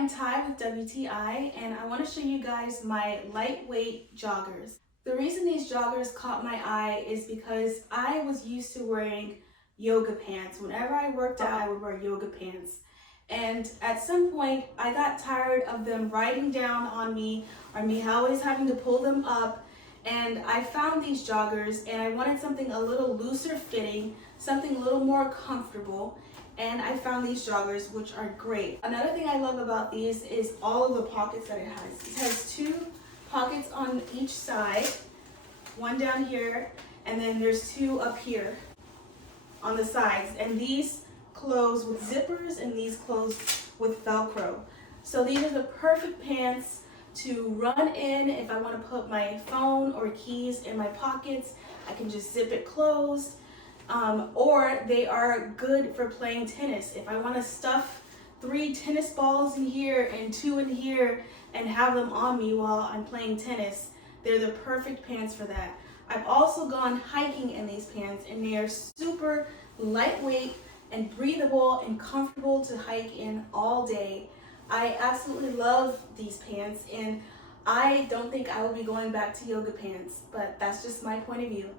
I'm Ty with WTI, and I want to show you guys my lightweight joggers. The reason these joggers caught my eye is because I was used to wearing yoga pants. Whenever I worked out, I would wear yoga pants. And at some point, I got tired of them riding down on me or me always having to pull them up. And I found these joggers and I wanted something a little looser fitting, something a little more comfortable. And I found these joggers, which are great. Another thing I love about these is all of the pockets that it has. It has 2 pockets on each side, one down here, and then there's 2 up here on the sides. And these close with zippers and these close with Velcro. So these are the perfect pants to run in. If I want to put my phone or keys in my pockets, I can just zip it closed. Or they are good for playing tennis. If I want to stuff 3 tennis balls in here and 2 in here and have them on me while I'm playing tennis, they're the perfect pants for that. I've also gone hiking in these pants and they are super lightweight and breathable and comfortable to hike in all day. I absolutely love these pants and I don't think I will be going back to yoga pants, but that's just my point of view.